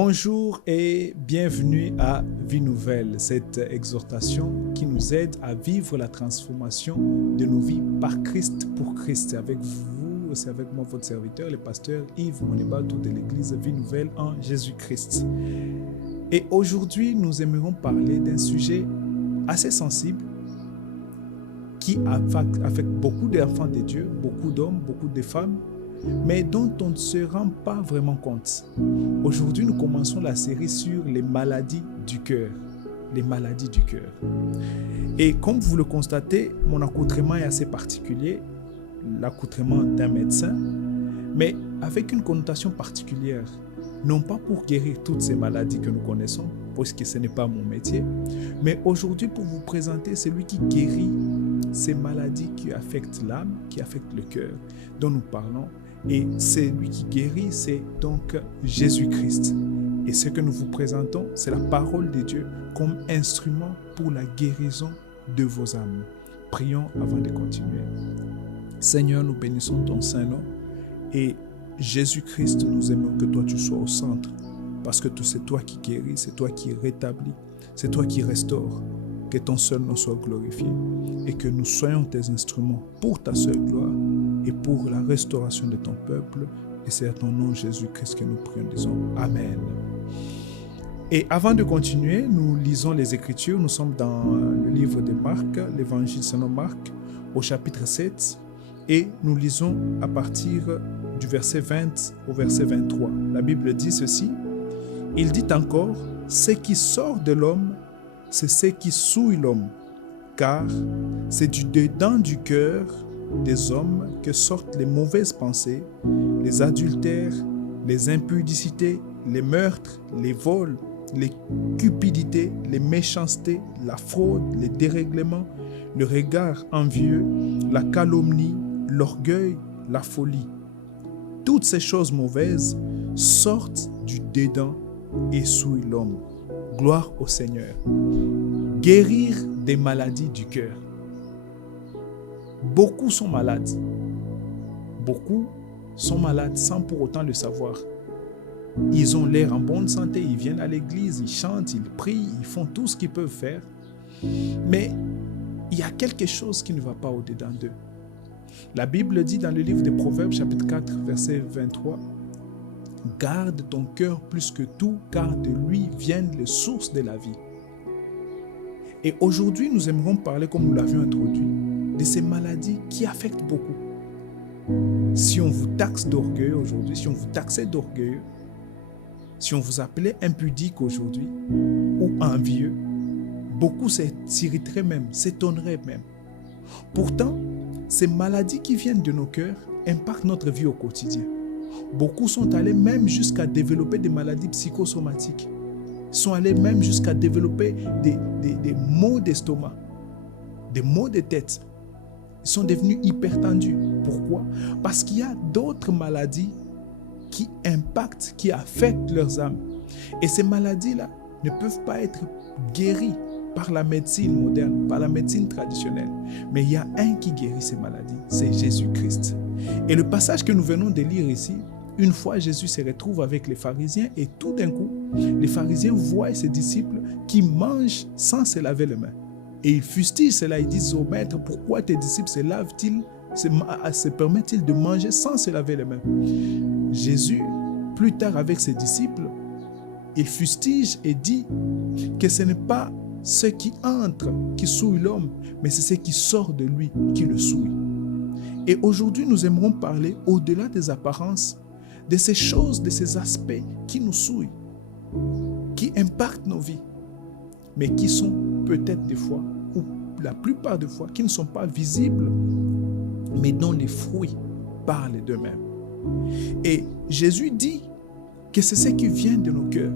Bonjour et bienvenue à Vie Nouvelle, cette exhortation qui nous aide à vivre la transformation de nos vies par Christ pour Christ. C'est avec moi votre serviteur, le pasteur Yves Monebato de l'église Vie Nouvelle en Jésus-Christ. Et aujourd'hui, nous aimerions parler d'un sujet assez sensible qui affecte beaucoup d'enfants de Dieu, beaucoup d'hommes, beaucoup de femmes, mais dont on ne se rend pas vraiment compte. Aujourd'hui, nous commençons la série sur les maladies du cœur. Les maladies du cœur. Et comme vous le constatez, mon accoutrement est assez particulier, l'accoutrement d'un médecin, mais avec une connotation particulière. Non pas pour guérir toutes ces maladies que nous connaissons, parce que ce n'est pas mon métier, mais aujourd'hui pour vous présenter celui qui guérit ces maladies qui affectent l'âme, qui affectent le cœur, dont nous parlons. Et celui qui guérit, c'est donc Jésus-Christ. Et ce que nous vous présentons, c'est la parole de Dieu comme instrument pour la guérison de vos âmes. Prions avant de continuer. Seigneur, nous bénissons ton Saint-Nom et Jésus-Christ, nous aimons que toi tu sois au centre parce que c'est toi qui guéris, c'est toi qui rétablis, c'est toi qui restaures. Que ton seul nom soit glorifié et que nous soyons tes instruments pour ta seule gloire et pour la restauration de ton peuple. Et c'est à ton nom, Jésus-Christ, que nous prions, disons Amen. Et avant de continuer, nous lisons les Écritures. Nous sommes dans le livre de Marc, l'évangile selon Marc, au chapitre 7. Et nous lisons à partir du verset 20 au verset 23. La Bible dit ceci. Il dit encore, « Ce qui sort de l'homme, c'est ce qui souille l'homme, car c'est du dedans du cœur des hommes que sortent les mauvaises pensées, les adultères, les impudicités, les meurtres, les vols, les cupidités, les méchancetés, la fraude, les dérèglements, le regard envieux, la calomnie, l'orgueil, la folie. Toutes ces choses mauvaises sortent du dedans et souillent l'homme. Gloire au Seigneur. Guérir des maladies du cœur. Beaucoup sont malades. Beaucoup sont malades sans pour autant le savoir. Ils ont l'air en bonne santé, ils viennent à l'église, ils chantent, ils prient, ils font tout ce qu'ils peuvent faire. Mais il y a quelque chose qui ne va pas au-dedans d'eux. La Bible dit dans le livre des Proverbes, chapitre 4, verset 23, « Garde ton cœur plus que tout, car de lui viennent les sources de la vie. » Et aujourd'hui, nous aimerons parler, comme nous l'avions introduit, de ces maladies qui affectent beaucoup. Si on vous taxe d'orgueil aujourd'hui, si on vous taxait d'orgueil, si on vous appelait impudique aujourd'hui ou envieux, beaucoup s'irriteraient même, s'étonneraient même. Pourtant, ces maladies qui viennent de nos cœurs impactent notre vie au quotidien. Beaucoup sont allés même jusqu'à développer des maladies psychosomatiques. Sont allés même jusqu'à développer des maux d'estomac, des maux de tête. Ils sont devenus hypertendus. Pourquoi? Parce qu'il y a d'autres maladies qui impactent, qui affectent leurs âmes. Et ces maladies-là ne peuvent pas être guéries par la médecine moderne, par la médecine traditionnelle. Mais il y a un qui guérit ces maladies, c'est Jésus-Christ. Et le passage que nous venons de lire ici, une fois Jésus se retrouve avec les pharisiens et tout d'un coup, les pharisiens voient ses disciples qui mangent sans se laver les mains. Et ils fustigent cela, ils disent au maître, pourquoi tes disciples se permettent-ils de manger sans se laver les mains? Jésus, plus tard avec ses disciples, il fustige et dit que ce n'est pas ce qui entre qui souille l'homme, mais c'est ce qui sort de lui qui le souille. Et aujourd'hui, nous aimerons parler au-delà des apparences, de ces choses, de ces aspects qui nous souillent, qui impactent nos vies, mais qui sont peut-être des fois, ou la plupart des fois, qui ne sont pas visibles, mais dont les fruits parlent d'eux-mêmes. Et Jésus dit que c'est ce qui vient de nos cœurs.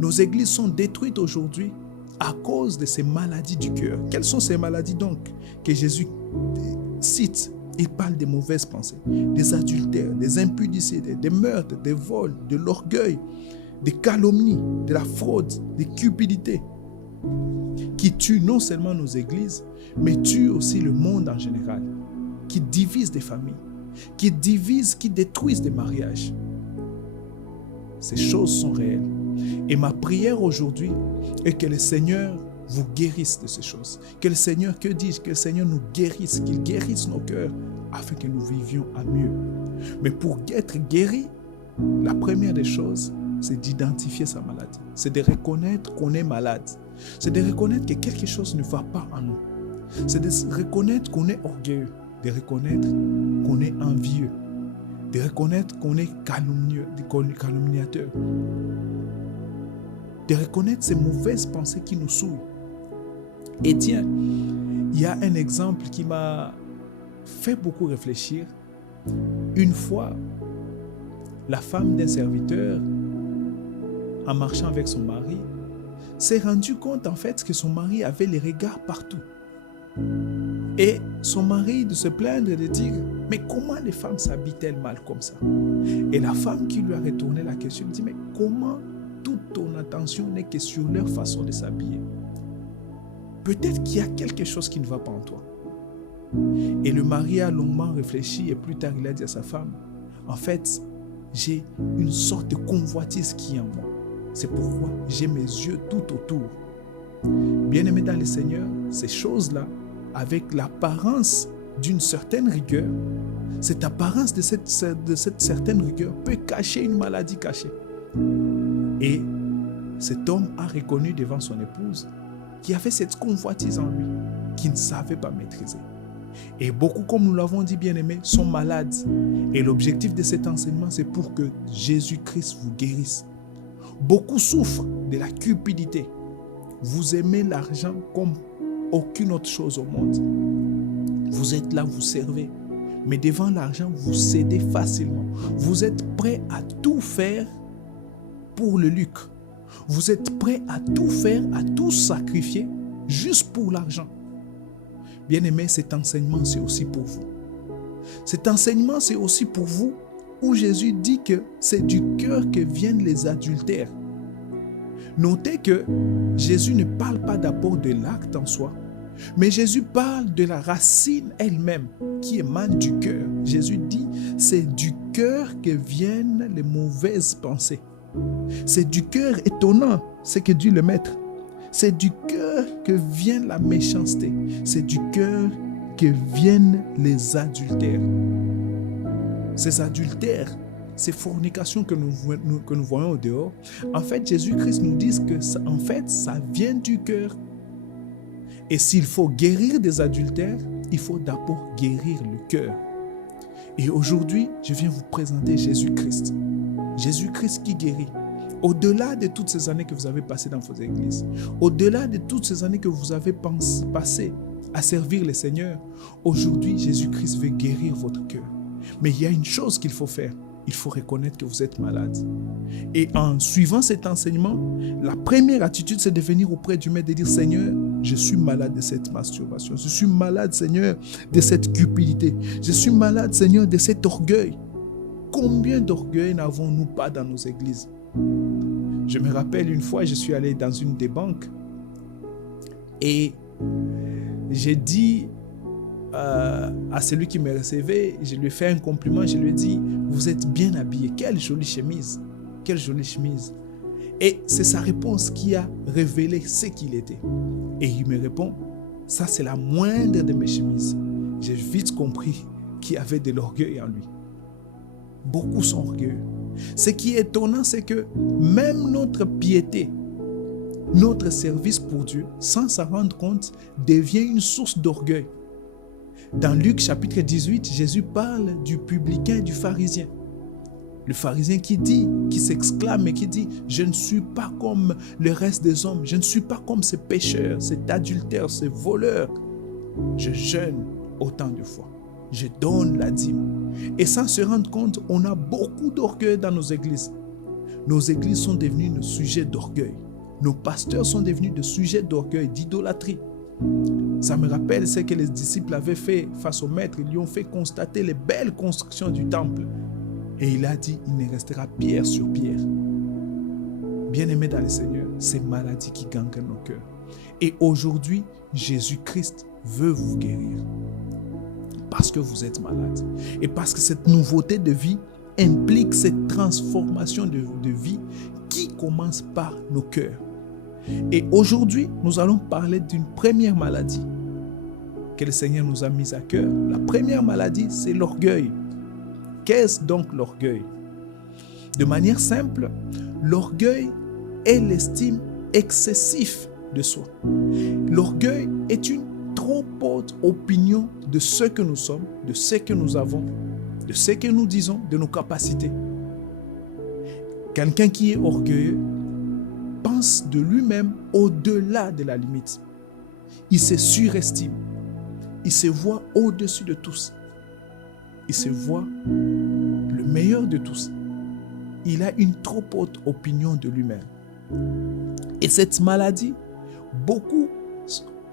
Nos églises sont détruites aujourd'hui à cause de ces maladies du cœur. Quelles sont ces maladies donc que Jésus cite? Il parle des mauvaises pensées, des adultères, des impudicités, des meurtres, des vols, de l'orgueil, des calomnies, de la fraude, des cupidités qui tuent non seulement nos églises, mais tuent aussi le monde en général, qui divisent des familles, qui détruisent des mariages. Ces choses sont réelles. Et ma prière aujourd'hui est que le Seigneur vous guérisse de ces choses. Que le Seigneur, que dis-je, que le Seigneur nous guérisse, qu'il guérisse nos cœurs afin que nous vivions à mieux. Mais pour être guéri, la première des choses, c'est d'identifier sa maladie. C'est de reconnaître qu'on est malade. C'est de reconnaître que quelque chose ne va pas en nous. C'est de reconnaître qu'on est orgueilleux, de reconnaître qu'on est envieux, de reconnaître qu'on est calomniateur, de reconnaître ces mauvaises pensées qui nous souillent. Et tiens, il y a un exemple qui m'a fait beaucoup réfléchir. Une fois, la femme d'un serviteur, en marchant avec son mari, s'est rendue compte en fait que son mari avait les regards partout. Et son mari de se plaindre et de dire « Mais comment les femmes s'habillent-elles mal comme ça ?» Et la femme qui lui a retourné la question dit « Mais comment toute ton attention n'est que sur leur façon de s'habiller? Peut-être qu'il y a quelque chose qui ne va pas en toi. » Et le mari a longuement réfléchi et plus tard il a dit à sa femme « En fait, j'ai une sorte de convoitise qui est en moi. C'est pourquoi j'ai mes yeux tout autour. » Bien-aimés dans le Seigneur, ces choses-là, avec l'apparence d'une certaine rigueur, cette apparence de cette certaine rigueur peut cacher une maladie cachée. Et cet homme a reconnu devant son épouse qu'il y avait cette convoitise en lui qu'il ne savait pas maîtriser. Et beaucoup, comme nous l'avons dit, bien-aimés, sont malades. Et l'objectif de cet enseignement, c'est pour que Jésus-Christ vous guérisse. Beaucoup souffrent de la cupidité. Vous aimez l'argent comme aucune autre chose au monde. Vous êtes là, vous servez. Mais devant l'argent, vous cédez facilement. Vous êtes prêt à tout faire pour le lucre. Vous êtes prêt à tout faire, à tout sacrifier juste pour l'argent. Bien-aimés, cet enseignement, c'est aussi pour vous. Cet enseignement, c'est aussi pour vous où Jésus dit que c'est du cœur que viennent les adultères. Notez que Jésus ne parle pas d'abord de l'acte en soi, mais Jésus parle de la racine elle-même qui émane du cœur. Jésus dit, c'est du cœur que viennent les mauvaises pensées. C'est du cœur étonnant, c'est que Dieu le Maître. C'est du cœur que vient la méchanceté. C'est du cœur que viennent les adultères. Ces adultères, ces fornications que nous voyons au dehors, en fait, Jésus-Christ nous dit que ça vient du cœur. Et s'il faut guérir des adultères, il faut d'abord guérir le cœur. Et aujourd'hui, je viens vous présenter Jésus-Christ. Jésus-Christ qui guérit. Au-delà de toutes ces années que vous avez passées dans vos églises, au-delà de toutes ces années que vous avez passées à servir le Seigneur, aujourd'hui, Jésus-Christ veut guérir votre cœur. Mais il y a une chose qu'il faut faire. Il faut reconnaître que vous êtes malade. Et en suivant cet enseignement, la première attitude, c'est de venir auprès du Maître et de dire, Seigneur, je suis malade de cette masturbation. Je suis malade, Seigneur, de cette cupidité. Je suis malade, Seigneur, de cet orgueil. Combien d'orgueil n'avons-nous pas dans nos églises? Je me rappelle une fois, je suis allé dans une des banques et j'ai dit à celui qui me recevait, je lui ai fait un compliment, je lui ai dit, vous êtes bien habillé, quelle jolie chemise, quelle jolie chemise. Et c'est sa réponse qui a révélé ce qu'il était. Et il me répond, ça c'est la moindre de mes chemises. J'ai vite compris qu'il y avait de l'orgueil en lui. Beaucoup sont orgueilleux. Ce qui est étonnant, c'est que même notre piété, notre service pour Dieu, sans s'en rendre compte, devient une source d'orgueil. Dans Luc chapitre 18, Jésus parle du publicain, du pharisien. Le pharisien qui s'exclame et qui dit « Je ne suis pas comme le reste des hommes, je ne suis pas comme ces pécheurs, ces adultères, ces voleurs. Je jeûne autant de fois, je donne la dîme. » Et sans se rendre compte, on a beaucoup d'orgueil dans nos églises. Nos églises sont devenues des sujets d'orgueil. Nos pasteurs sont devenus des sujets d'orgueil, d'idolâtrie. Ça me rappelle ce que les disciples avaient fait face au maître. Ils lui ont fait constater les belles constructions du temple. Et il a dit, il ne restera pierre sur pierre. Bien-aimés dans le Seigneur, c'est maladie qui gangrène nos cœurs. Et aujourd'hui, Jésus-Christ veut vous guérir. Parce que vous êtes malade. Et parce que cette nouveauté de vie implique cette transformation de vie qui commence par nos cœurs. Et aujourd'hui, nous allons parler d'une première maladie que le Seigneur nous a mise à cœur. La première maladie, c'est l'orgueil. Qu'est-ce donc l'orgueil? De manière simple, l'orgueil est l'estime excessive de soi. L'orgueil est une trop haute opinion de ce que nous sommes, de ce que nous avons, de ce que nous disons, de nos capacités. Quelqu'un qui est orgueilleux pense de lui-même au-delà de la limite. Il se surestime. Il se voit au-dessus de tous. Il se voit le meilleur de tous. Il a une trop haute opinion de lui-même. Et cette maladie, beaucoup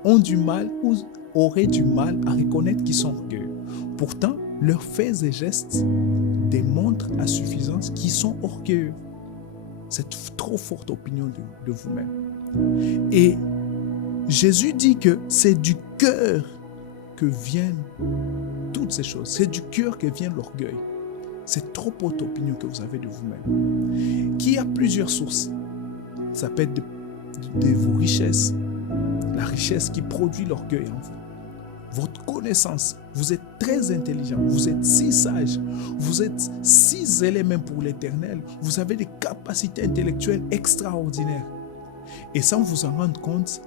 ont du mal ou auraient du mal à reconnaître qu'ils sont orgueilleux. Pourtant, leurs faits et gestes démontrent à suffisance qu'ils sont orgueilleux. Cette trop forte opinion de vous-même. Et Jésus dit que c'est du cœur que viennent toutes ces choses. C'est du cœur que vient l'orgueil. C'est trop haute opinion que vous avez de vous-même. Qui a plusieurs sources. Ça peut être de vos richesses. La richesse qui produit l'orgueil en vous. Votre connaissance. Vous êtes très intelligent. Vous êtes si sage. Vous êtes si zélé même pour l'éternel. Vous avez des capacités intellectuelles extraordinaires. Et sans vous en rendre compte,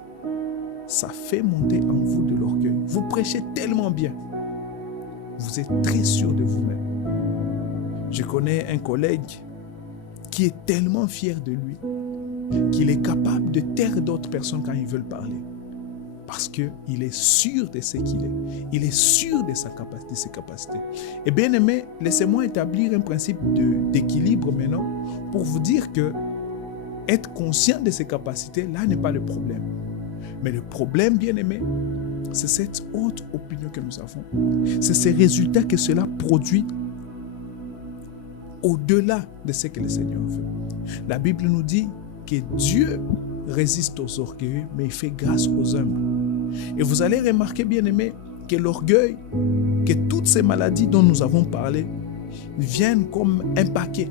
ça fait monter en vous de l'orgueil. Vous prêchez tellement bien. Vous êtes très sûr de vous-même. Je connais un collègue qui est tellement fier de lui qu'il est capable de taire d'autres personnes quand ils veulent parler. Parce qu'il est sûr de ce qu'il est. Il est sûr de ses capacités. Et bien aimé, laissez-moi établir un principe d'équilibre maintenant pour vous dire que être conscient de ses capacités, là n'est pas le problème. Mais le problème, bien aimé, c'est cette haute opinion que nous avons. C'est ces résultats que cela produit au-delà de ce que le Seigneur veut. La Bible nous dit que Dieu résiste aux orgueilleux, mais il fait grâce aux humbles. Et vous allez remarquer, bien aimé, que l'orgueil, que toutes ces maladies dont nous avons parlé, viennent comme un paquet.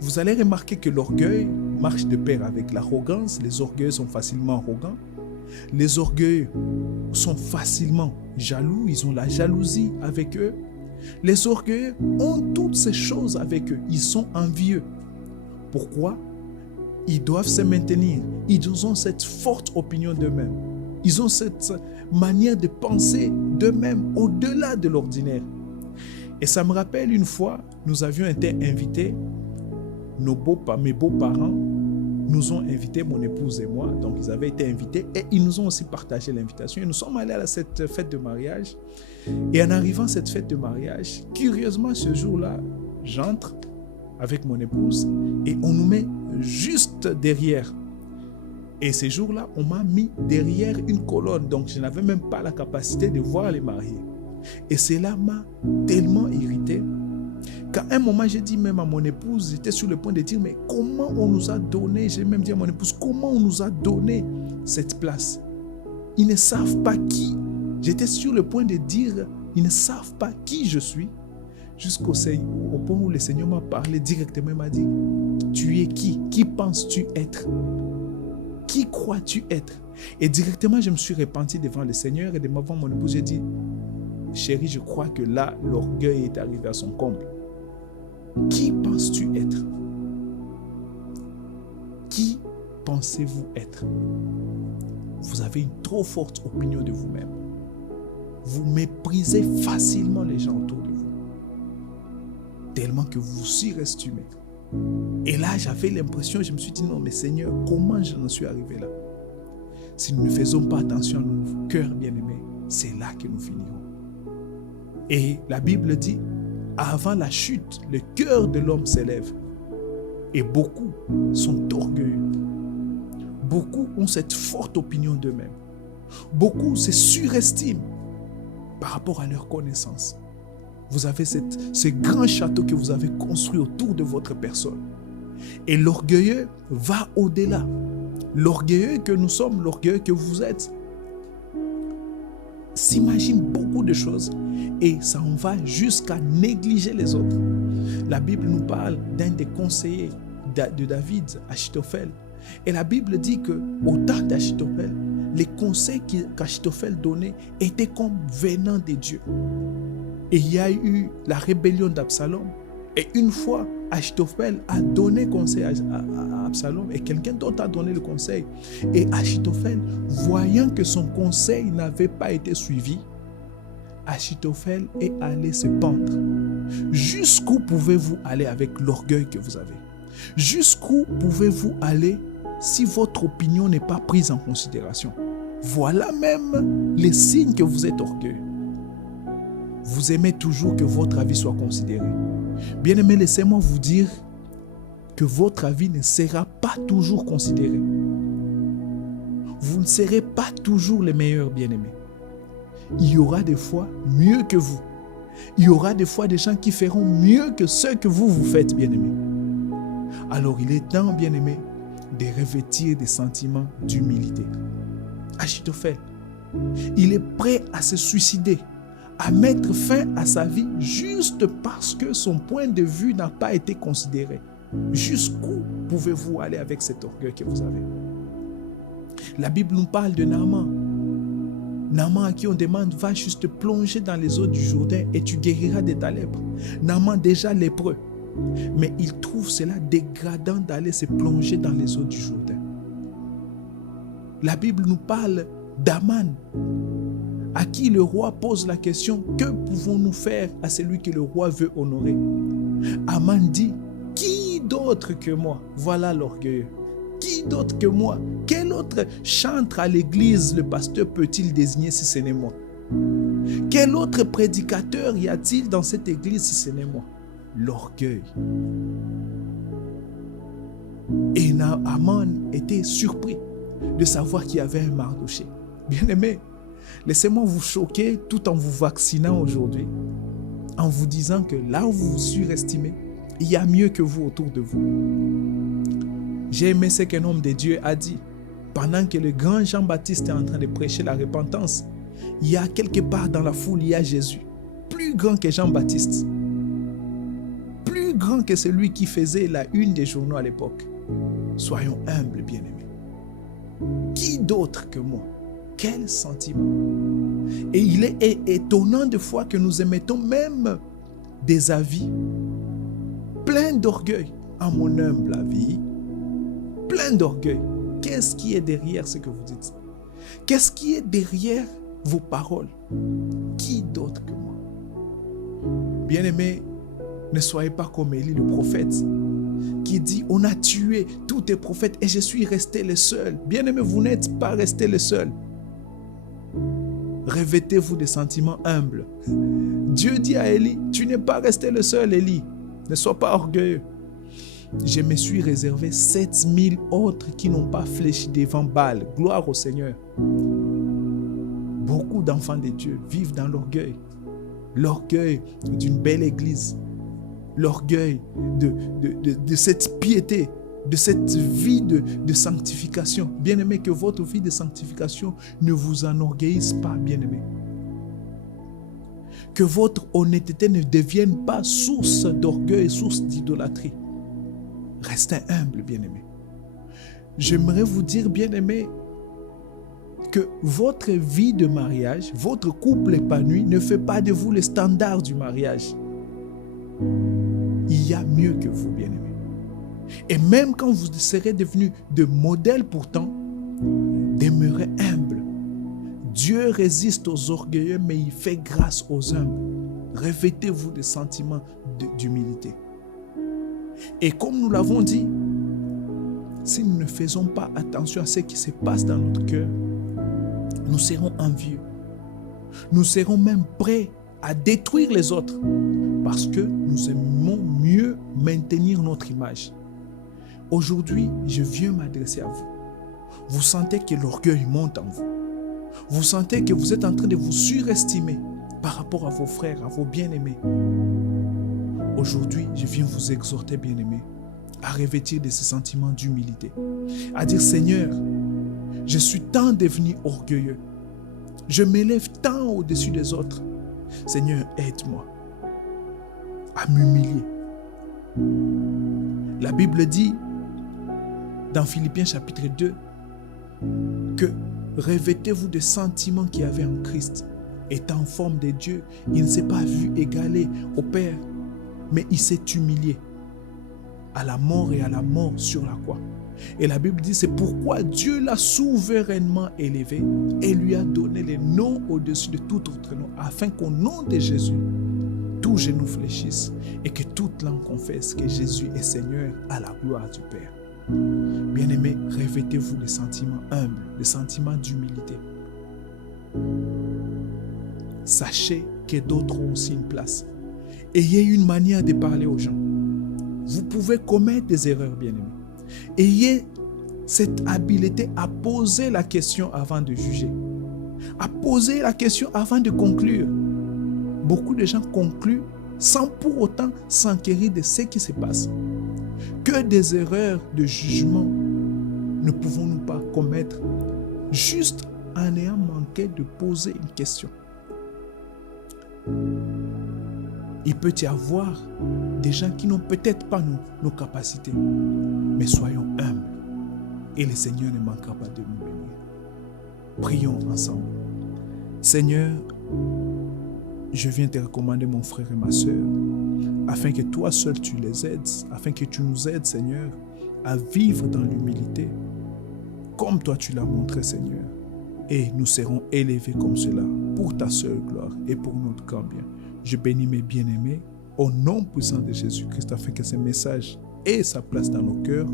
Vous allez remarquer que l'orgueil marche de pair avec l'arrogance. Les orgueilleux sont facilement arrogants. Les orgueilleux sont facilement jaloux. Ils ont la jalousie avec eux. Les orgueilleux ont toutes ces choses avec eux. Ils sont envieux. Pourquoi? Ils doivent se maintenir. Ils ont cette forte opinion d'eux-mêmes. Ils ont cette manière de penser d'eux-mêmes au-delà de l'ordinaire. Et ça me rappelle une fois, nous avions été invités, mes beaux-parents nous ont invités, mon épouse et moi, donc ils avaient été invités et ils nous ont aussi partagé l'invitation. Et nous sommes allés à cette fête de mariage. Et en arrivant à cette fête de mariage, curieusement, ce jour-là, j'entre avec mon épouse et on nous met juste derrière. Et ce jour-là, on m'a mis derrière une colonne, donc je n'avais même pas la capacité de voir les mariés. Et cela m'a tellement irrité qu'à un moment, j'ai dit même à mon épouse, j'étais sur le point de dire, mais comment on nous a donné, j'ai même dit à mon épouse, comment on nous a donné cette place? Ils ne savent pas qui. J'étais sur le point de dire, ils ne savent pas qui je suis, jusqu'au point où le Seigneur m'a parlé directement, il m'a dit, tu es qui? Qui penses-tu être? Qui crois-tu être? Et directement, je me suis repenti devant le Seigneur et devant mon épouse, j'ai dit, chérie, je crois que là, l'orgueil est arrivé à son comble. Qui penses-tu être? Qui pensez-vous être? Vous avez une trop forte opinion de vous-même. Vous méprisez facilement les gens autour de vous. Tellement que vous vous surestimez. Et là, j'avais l'impression, je me suis dit, non, mais Seigneur, comment j'en suis arrivé là? Si nous ne faisons pas attention à nos cœurs bien-aimés, c'est là que nous finirons. Et la Bible dit, avant la chute, le cœur de l'homme s'élève. Et beaucoup sont orgueilleux. Beaucoup ont cette forte opinion d'eux-mêmes. Beaucoup se surestiment par rapport à leur connaissance. Vous avez ce grand château que vous avez construit autour de votre personne. Et l'orgueilleux va au-delà. L'orgueilleux que nous sommes, l'orgueilleux que vous êtes, s'imagine beaucoup de choses et ça en va jusqu'à négliger les autres. La Bible nous parle d'un des conseillers de David, Achitophel. Et la Bible dit qu'au temps d'Achitophel, les conseils qu'Achitophel donnait étaient comme venant de Dieu. Et il y a eu la rébellion d'Absalom. Et une fois, Achitophel a donné conseil à Absalom et quelqu'un d'autre a donné le conseil. Et Achitophel, voyant que son conseil n'avait pas été suivi, Achitophel est allé se pendre. Jusqu'où pouvez-vous aller avec l'orgueil que vous avez? Jusqu'où pouvez-vous aller si votre opinion n'est pas prise en considération? Voilà même les signes que vous êtes orgueilleux. Vous aimez toujours que votre avis soit considéré. Bien-aimés, laissez-moi vous dire que votre avis ne sera pas toujours considéré. Vous ne serez pas toujours les meilleurs, bien-aimés. Il y aura des fois mieux que vous. Il y aura des fois des gens qui feront mieux que ce que vous faites, bien-aimés. Alors il est temps, bien-aimés, de revêtir des sentiments d'humilité. Achitophel, il est prêt à se suicider, à mettre fin à sa vie juste parce que son point de vue n'a pas été considéré. Jusqu'où pouvez-vous aller avec cet orgueil que vous avez? La Bible nous parle de Naaman. Naaman à qui on demande, va juste te plonger dans les eaux du Jourdain et tu guériras de ta lèpre. Naaman déjà lépreux. Mais il trouve cela dégradant d'aller se plonger dans les eaux du Jourdain. La Bible nous parle d'Aman, à qui le roi pose la question, que pouvons-nous faire à celui que le roi veut honorer? Aman dit, qui d'autre que moi? Voilà l'orgueil. Qui d'autre que moi? Quel autre chantre à l'église le pasteur peut-il désigner si ce n'est moi? Quel autre prédicateur y a-t-il dans cette église si ce n'est moi? L'orgueil. Et Aman était surpris de savoir qu'il y avait un Mardoché. Bien-aimé, laissez-moi vous choquer tout en vous vaccinant aujourd'hui, en vous disant que là où vous vous surestimez, il y a mieux que vous autour de vous. J'ai aimé ce qu'un homme de Dieu a dit. Pendant que le grand Jean-Baptiste est en train de prêcher la repentance, il y a quelque part dans la foule, il y a Jésus, plus grand que Jean-Baptiste, plus grand que celui qui faisait la une des journaux à l'époque. Soyons humbles, bien-aimés. Qui d'autre que moi? Quel sentiment! Et il est étonnant de fois que nous émettons même des avis pleins d'orgueil. À mon humble avis, plein d'orgueil. Qu'est-ce qui est derrière ce que vous dites? Qu'est-ce qui est derrière vos paroles? Qui d'autre que moi? Bien-aimés, ne soyez pas comme Élie le prophète qui dit, on a tué tous tes prophètes et je suis resté le seul. Bien-aimés, vous n'êtes pas resté le seul. Revêtez-vous des sentiments humbles. Dieu dit à Élie, tu n'es pas resté le seul, Élie. Ne sois pas orgueilleux. Je me suis réservé 7000 autres qui n'ont pas fléchi devant Baal. Gloire au Seigneur. Beaucoup d'enfants de Dieu vivent dans l'orgueil. L'orgueil d'une belle église. L'orgueil de cette piété, de cette vie de sanctification. Bien-aimé, que votre vie de sanctification ne vous enorgueillisse pas, bien-aimé. Que votre honnêteté ne devienne pas source d'orgueil, source d'idolâtrie. Restez humble, bien-aimé. J'aimerais vous dire, bien-aimé, que votre vie de mariage, votre couple épanoui ne fait pas de vous le standard du mariage. Il y a mieux que vous, bien-aimé. Et même quand vous serez devenus de modèles pourtant, demeurez humble. Dieu résiste aux orgueilleux, mais il fait grâce aux humbles. Revêtez-vous de sentiments d'humilité. Et comme nous l'avons dit, si nous ne faisons pas attention à ce qui se passe dans notre cœur, nous serons envieux. Nous serons même prêts à détruire les autres parce que nous aimons mieux maintenir notre image. Aujourd'hui, je viens m'adresser à vous. Vous sentez que l'orgueil monte en vous. Vous sentez que vous êtes en train de vous surestimer par rapport à vos frères, à vos bien-aimés. Aujourd'hui, je viens vous exhorter, bien-aimés, à revêtir de ces sentiments d'humilité. À dire, Seigneur, je suis tant devenu orgueilleux. Je m'élève tant au-dessus des autres. Seigneur, aide-moi à m'humilier. La Bible dit dans Philippiens chapitre 2 que revêtez-vous des sentiments qu'il y avait en Christ. Étant en forme de Dieu, il ne s'est pas vu égalé au Père, mais il s'est humilié à la mort et à la mort sur la croix. Et la Bible dit, c'est pourquoi Dieu l'a souverainement élevé et lui a donné les noms au-dessus de tout autre nom, afin qu'au nom de Jésus, tout genou fléchisse et que toute langue confesse que Jésus est Seigneur à la gloire du Père. Bien-aimés, revêtez-vous des sentiments humbles, des sentiments d'humilité. Sachez que d'autres ont aussi une place. Ayez une manière de parler aux gens. Vous pouvez commettre des erreurs, bien-aimés. Ayez cette habileté à poser la question avant de juger, à poser la question avant de conclure. Beaucoup de gens concluent sans pour autant s'enquérir de ce qui se passe. Que des erreurs de jugement ne pouvons-nous pas commettre juste en ayant manqué de poser une question? Il peut y avoir des gens qui n'ont peut-être pas nos capacités, mais soyons humbles et le Seigneur ne manquera pas de nous bénir. Prions ensemble. Seigneur, je viens te recommander mon frère et ma soeur, afin que toi seul tu les aides, afin que tu nous aides, Seigneur, à vivre dans l'humilité, comme toi tu l'as montré, Seigneur. Et nous serons élevés comme cela, pour ta seule gloire et pour notre grand bien. Je bénis mes bien-aimés, au nom puissant de Jésus-Christ, afin que ce message ait sa place dans nos cœurs,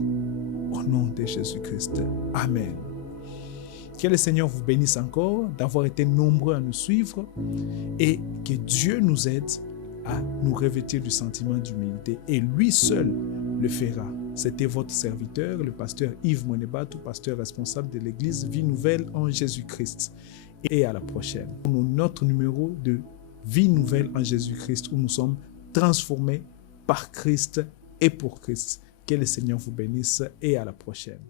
au nom de Jésus-Christ. Amen. Que le Seigneur vous bénisse encore d'avoir été nombreux à nous suivre et que Dieu nous aide à nous revêtir du sentiment d'humilité et lui seul le fera. C'était votre serviteur, le pasteur Yves Monebatou, pasteur responsable de l'église Vie Nouvelle en Jésus-Christ. Et à la prochaine. Pour notre numéro de Vie Nouvelle en Jésus-Christ où nous sommes transformés par Christ et pour Christ. Que le Seigneur vous bénisse et à la prochaine.